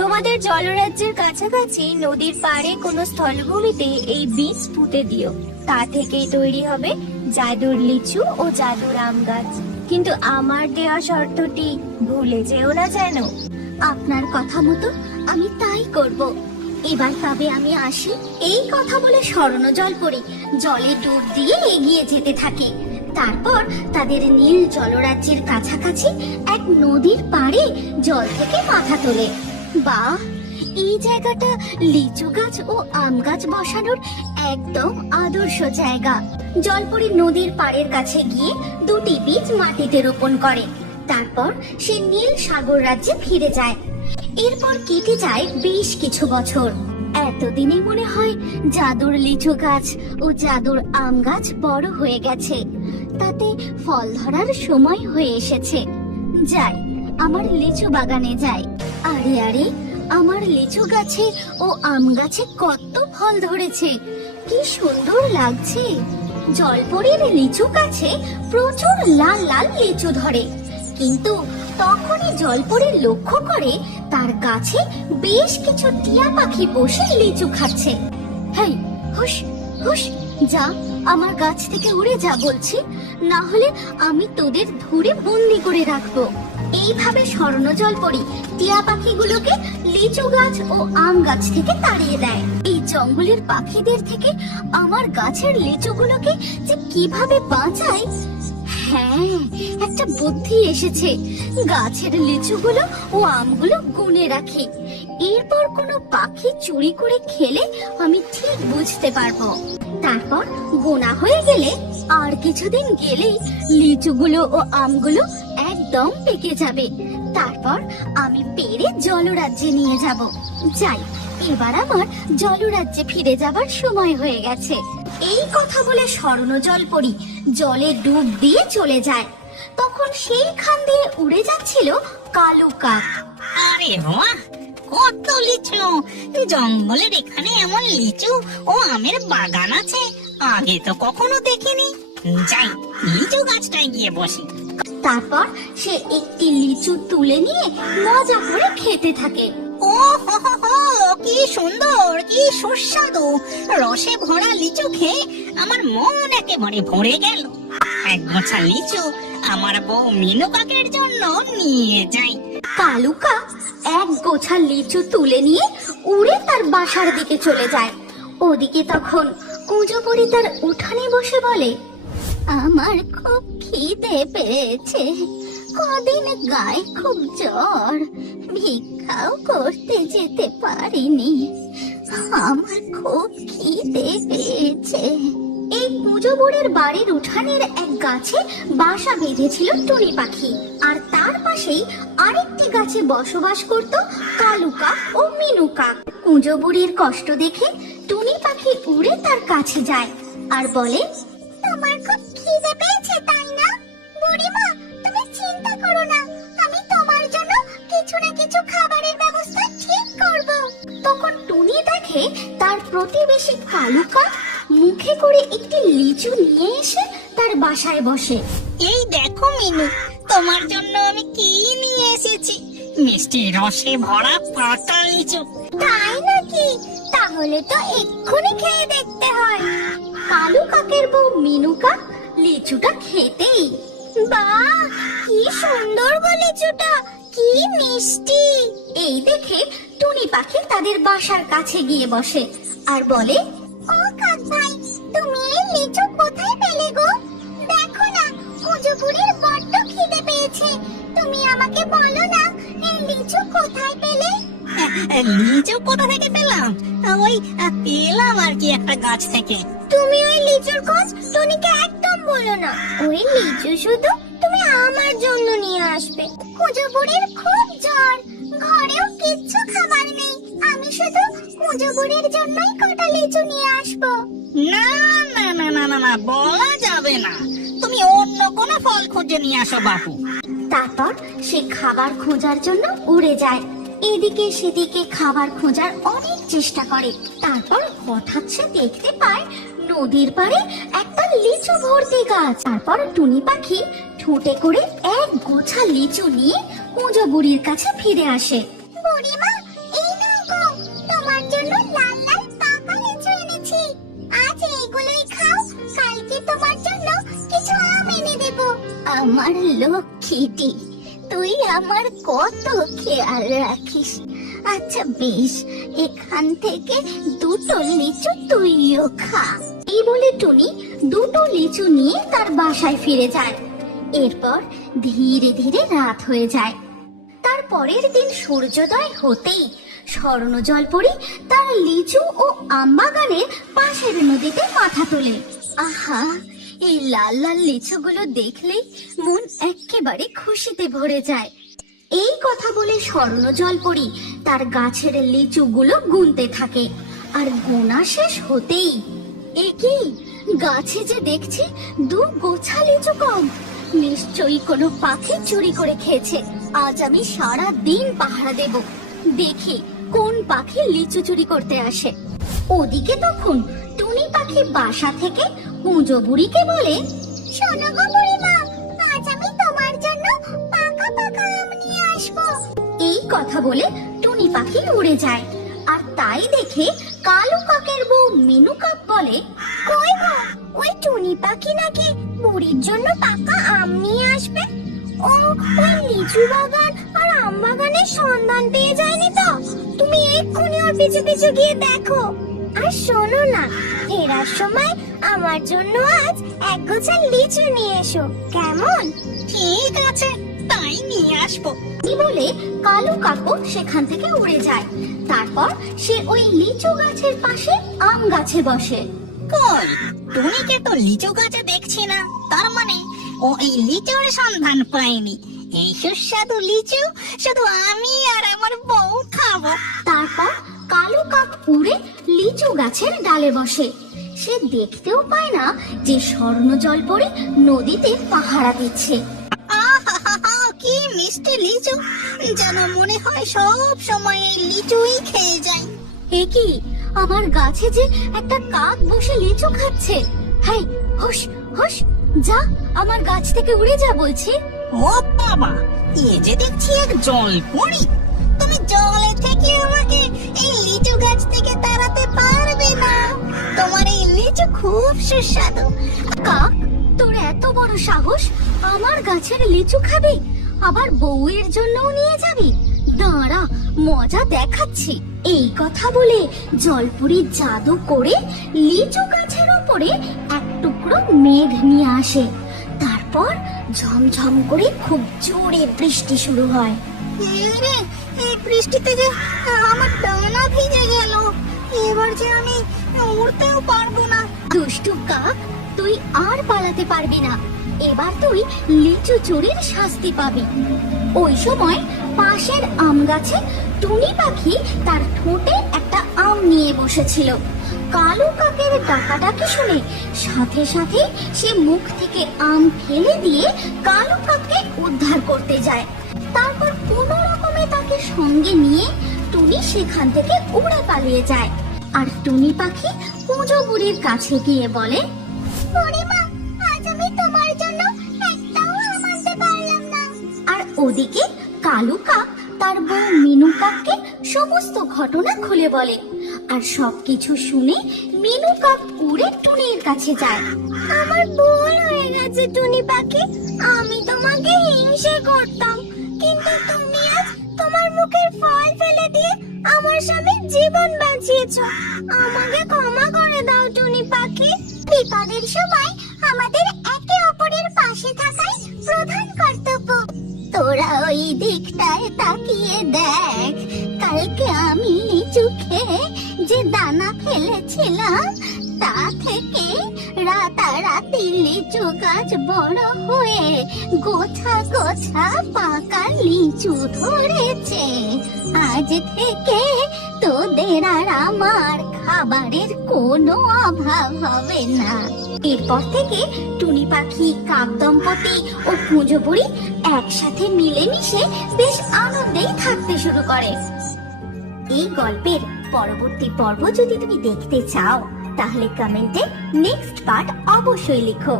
তোমাদের জলরাজ্যের কাছাকাছি নদীর পাড়ে কোনো স্থলভূমিতে এই বীজ পুঁতে দিও। তা থেকেই তৈরি হবে জাদুর লিচু ও জাদুর আম গাছ। কিন্তু আমার দেওয়া শর্তটি ভুলে যেও না যেন। আপনার কথা মতো আমি তাই করব। এবার তবে আমি আসি। এই কথা বলে স্বর্ণ জলপরি জলে ডুব দিয়ে এগিয়ে যেতে থাকে। তারপর তাদের নীল জলরাজ্যের কাছাকাছি এক নদীর পাড়ে জল থেকে মাথা তোলে। বাহ, এই জায়গাটা লিচু গাছ ও আম গাছ বসানোর একদম আদর্শ জায়গা। জলপরি নদীর পাড়ের কাছে গিয়ে দুটি বীজ মাটিতে রোপণ করে। তারপর সে নীল সাগর রাজ্যে ফিরে যায়। এরপর কেটে যায় বেশ কিছু বছর। এতদিনে মনে হয় জাদুর লিচু গাছ ও জাদুর আম গাছ বড় হয়ে গেছে, তাতে ফল ধরার সময় হয়ে এসেছে। যাই, আমার লিচু বাগানে যাই। আরে আরে, আমার লিচু গাছে ও আম গাছে কত ফল ধরেছে, কি সুন্দর লাগছে। জলপরীর লিচু গাছে প্রচুর লাল লাল লিচু ধরে, কিন্তু তখনই জলপরি লক্ষ্য করে তার গাছে বেশ কিছু টিয়া পাখি বসে লিচু খাচ্ছে। হেই, হুশ হুশ, যা, আমার গাছ থেকে উড়ে যা বলছি, না হলে আমি তোদের ধরে বন্দি করে রাখবো। এইভাবে স্বর্ণ জলপরি টিয়া পাখিগুলোকে লিচু গাছ ও আম গাছ থেকে তাড়িয়ে দেয়। এই জঙ্গলের পাখিদের থেকে আমার গাছের লিচুগুলোকে যে কিভাবে বাঁচায়, হ্যাঁ, একটা বুদ্ধি এসেছে। গাছের লিচুগুলো ও আমগুলো গুনে রাখি, এরপর কোনো পাখি চুরি করে খেলে আমি ঠিক বুঝতে পারবো। তারপর গোনা হয়ে গেলে আর কিছুদিন গেলেই লিচুগুলো ও আমগুলো একদম পেকে যাবে। তারপর আমি পেরে জলরাজ্যে নিয়ে যাব। যাই, এবার আমার জলরাজ্যে ফিরে যাবার সময় হয়ে গেছে। এই কথা বলে স্বর্ণ জলপরি জলে ডুব দিয়ে চলে যায়। তখন সেইখান দিয়ে উড়ে যাচ্ছিল কালু কাক। আরে বাহ, কত লিচু! জঙ্গলের এখানে এমন লিচু ও আমের বাগান আছে, আগে তো কখনো দেখিনি। যাই, লিচু গাছটায় গিয়ে বসি। তারপর সে একটি লিচু তুলে নিয়ে মজা করে খেতে থাকে। ও হো হো হো, কি সুন্দর, কি সুস্বাদু! রসে ভরা লিচু খেয়ে আমার মন একেবারে ভরে গেল। এক গোছা লিচু আমার বউ মিনু কাকের জন্য নিয়ে যাই। কালু কাক এক গোছা লিচু তুলে নিয়ে উড়ে তার বাসার দিকে চলে যায়। ওদিকে তখন কুঁজোপরি তার উঠানে বসে বলে, আমার খুব খিদে পেয়েছে, কদিন গায়ে খুব জ্বর, ভিক্ষাও করতে যেতে পারিনি, আমার খুব খিদে পেয়েছে। এই কুঁজোবুড়ির বাড়ির উঠানের এক গাছে বাসা বেঁধেছিল টুনি পাখি, আর তার পাশেই আরেকটি গাছে বসবাস করত কালু কাক ও মিনু কাক। কুঁজোবুড়ির কষ্ট দেখে টুনি পাখি উড়ে তার কাছে যায় আর বলে, তোমার খুব খিদে পেয়েছে তাই না? বুড়িমা, তুমি চিন্তা করো না, আমি তোমার জন্য কিছু না কিছু খাবারের ব্যবস্থা ঠিক করব। তখন টুনি দেখে তার প্রতিবেশী কালু কাক মুখে করে একটি লিচু নিয়ে এসে তার বাসায় বসে। এই দেখো মিনু, তোমার জন্য আমি কি নিয়ে এসেছি, মিষ্টি রসে ভরা পাকা লিচু। তাই নাকি? তাহলে তো এক্ষুনি খেয়ে দেখতে হয়। কালু কাকের বউ মিনু কাক লিচুটা খেতেই, বাহ, কি সুন্দর গো লিচুটা, কি মিষ্টি! এই দেখে টুনি পাখি তাদের বাসার কাছে গিয়ে বসে আর বলে, ও কাক ভাই, তুমি এই লিচু কোথায় পেলে গো? দেখো না, কুঁজোপুরির বড্ড খিদে পেয়েছে, তুমি আমাকে বলো না এই লিচু কোথায় পেলে? লিচু কোথা থেকে পেলাম? ওই পেলাম আর কি একটা গাছ থেকে। তুমি ওই লিচুর খোঁজ টুনিকে একদম বলো না, ওই লিচু শুধু তুমি আমার জন্য নিয়ে আসবে। কুঁজোবুড়ির খুব জ্বর, ঘরেও কিচ্ছু খাবার নেই, আমি শুধু কুঁজোবুড়ির জন্যই কটা লিচু নিয়ে আসবো। না না না না না না, বলা যাবে না, তুমি অন্য কোনো ফল খুঁজে নিয়ে আসো বাপু। তারপর সে খাবার খোঁজার জন্য উড়ে যায়। এদিকে সেদিকে খাবার খোঁজার অনেক চেষ্টা করে। তারপর হঠাৎ সে দেখতে পায় নদীর পাড়ে একটা লিচু ভর্তি গাছ। তারপর টুনি পাখি ঠোঁটে করে এক গোছা লিচু নিয়ে কুঁজো বুড়ির কাছে ফিরে আসে। বুড়িমা, আমার কত খেয়াল রাখিস। আচ্ছা বেশ, এখান থেকে দুটো লিচু তুইও খা। এই বলে টুনি দুটো লিচু নিয়ে তার বাসায় ফিরে যায়। এরপর ধীরে ধীরে রাত হয়ে যায়। তার পরের দিন সূর্যোদয় হতেই স্বর্ণজলপরী তার লিচু ও আম বাগানের পাশের নদীতে মাথা তোলে। আহা, এই লাল লাল লিচুগুলো দেখলেই মন একেবারে খুশিতে ভরে যায়। এই কথা বলে স্বর্ণজলপরী তার গাছের লিচুগুলো গুনতে থাকে। আর গোনা শেষ হতেই, এ কি, গাছে যে দেখছি 2 গোছা লিচু কম। নিশ্চয়ই কোনো পাখি চুরি করে খেয়েছে। আজ আমি সারা দিন পাহারা দেব, দেখি কোন পাখি লিচু চুরি করতে আসে। ওদিকে তখন টুনি পাখি বাসা থেকে কুঁজো বুড়িকে বলে, শোনো গো বুড়িমা, আজ আমি তোমার জন্য পাকা পাকা আম নিয়ে আসবো। এই কথা বলে টুনি পাখি উড়ে যায়। আর তাই দেখে কালু কাকের বউ মিনু কাক বলে, কই গো, ওই টুনি পাখি নাকি বুড়ির জন্য পাকা আম নিয়ে আসবে? ও ওই লিচু বাগান আর আম বাগানের সন্ধান পেয়ে যায়নি তো? তুমি এক্ষুনি ওর পিছু পিছু গিয়ে দেখো। আর শোনো না, ফেরার সময় আমার জন্য আজ 1 গোছা লিচু নিয়ে এসো, কেমন? ঠিক আছে, তাই নিয়ে আসবো। এই বলে কালু কাকু সেখান থেকে উড়ে যায়। তারপর সে ওই লিচু গাছের পাশে আম গাছে বসে। কই, টুনিকে তো লিচু গাছে দেখছি না। তার মানে ও এই লিচুর সন্ধান পায়নি। এই সুস্বাদু লিচু শুধু আমি আর আমার বউ খাবো। তারপর কালু কাক উড়ে লিচু গাছের ডালে বসে। সে দেখতেও পায় না যে স্বর্ণজলপরী নদীতে পাহারা দিচ্ছে। আহা, কি মিষ্টি লিচু! যেন মনে হয় সব সময় এই লিচুই খেয়ে যাই। এ কি, আমার গাছে যে একটা কাক বসে লিচু খাচ্ছে। হাই, হুশ হুশ, যা, আমার গাছ থেকে উড়ে যা বলছি। ও বাবা, এ যে দেখছি এক জলপরি। তুমি জলে থেকে আমাকে এই লিচু গাছ থেকে তাড়াতে পারবে না। তোমার এই লিচু খুব সুস্বাদু। কাক, তোর এত বড় সাহস, আমার গাছের লিচু খাবি, আবার বউয়ের জন্যও নিয়ে যাবি? দাঁড়া, মজা দেখাচ্ছি। এই কথা বলে জলপুরি জাদু করে লিচু গাছের উপরে এক টুকরো মেঘ নিয়ে আসে। তারপর ঝমঝম করে খুব জোরে বৃষ্টি শুরু হয়। রে, এই বৃষ্টিতে যে আমার ডানা ভিজে গেল। এবার যে আমি উড়তেও পারবো না। দুষ্টু কাক, তুই আর পালাতে পারবি না। এবার তুই লিচু চুরির শাস্তি পাবি। ওই সময় পাশের আম গাছে টুনি পাখি তার ঠোঁটে একটা আম নিয়ে বসেছিল। কালু কাকের ডাকাডাকি শুনে সাথে সাথে সে মুখ থেকে আম ফেলে দিয়ে কালু কাককে উদ্ধার করতে যায়। তারপর কোনো রকমে তাকে সঙ্গে নিয়ে টুনি সেখান থেকে উড়ে পালিয়ে যায়। আর টুনি পাখি কুঁজো বুড়ির কাছে গিয়ে বলে, বুড়িমা, আজ আমি তোমার জন্য একটাও আম আনতে পারলাম না। আর ওদিকে কালু কাক তার বউ মিনু কাককে সমস্ত ঘটনা খুলে বলে। আর সবকিছু শুনে মিনু কাক উড়ে টুনির কাছে যায়। আমার ভুল হয়ে গেছে টুনি পাখি, আমি তোমাকে হিংসে করতাম, কিন্তু তুমি আজ তোমার মুখের ফল ফেলে দিয়ে আমার স্বামীর জীবন বাঁচিয়েছো। আমাকে ক্ষমা করে দাও টুনি পাখি। বিপদের সময় আমাদের একে অপরের পাশে থাকাই প্রধান কর্তব্য। তোরা ওই দিকটায় তাকিয়ে দেখ, কালকে আমি লিচু খেয়ে যে দানা ফেলেছিলাম তা থেকে রাতারাতি লিচু গাছ বড় হয়ে গোছা গোছা পাকা লিচু ধরেছে। আজ থেকে তোদের আর আমার খাবারের কোনো অভাব হবে না। এরপর থেকে টুনি পাখি, কাক দম্পতি ও কুঁজো বুড়ি একসাথে মিলেমিশে বেশ আনন্দেই থাকতে শুরু করে। এই গল্পের পরবর্তী পর্ব যদি তুমি দেখতে চাও, তাহলে কমেন্টে নেক্সট পার্ট অবশ্যই লিখো।